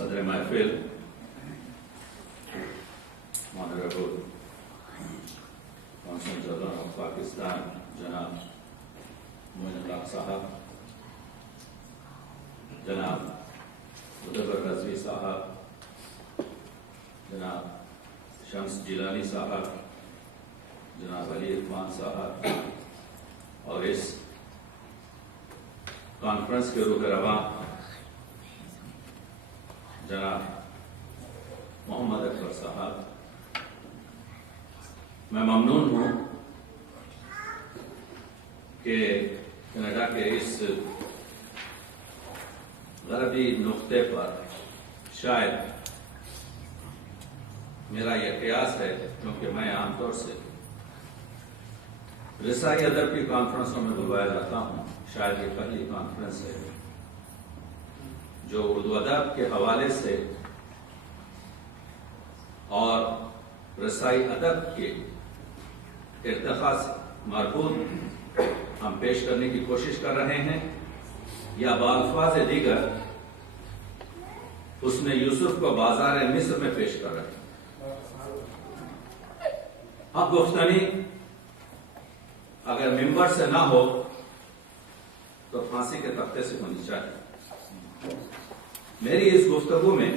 صدر محفل آنریبل قونصل جنرل آف پاکستان جناب معین اللہ صاحب، جناب مدبر رضوی صاحب، جناب شمس جیلانی صاحب، جناب علی عثمان صاحب اور اس کانفرنس کے روح رواں جناب محمد اکبر صاحب، میں ممنون ہوں کہ کینیڈا کے اس غربی نقطے پر شاید میرا یہ قیاس ہے، کیونکہ میں عام طور سے رسائی ادب کی کانفرنسوں میں بلوایا جاتا ہوں، شاید یہ پہلی کانفرنس ہے جو اردو ادب کے حوالے سے اور رسائی ادب کے ارتقاء سے مربوط ہم پیش کرنے کی کوشش کر رہے ہیں، یا بالفاظ دیگر حسن یوسف کو بازار مصر میں پیش کر رہے ہیں۔ اب گفتنی اگر ممبر سے نہ ہو تو پھانسی کے تختے سے ہونی چاہیے۔ میری اس گفتگو میں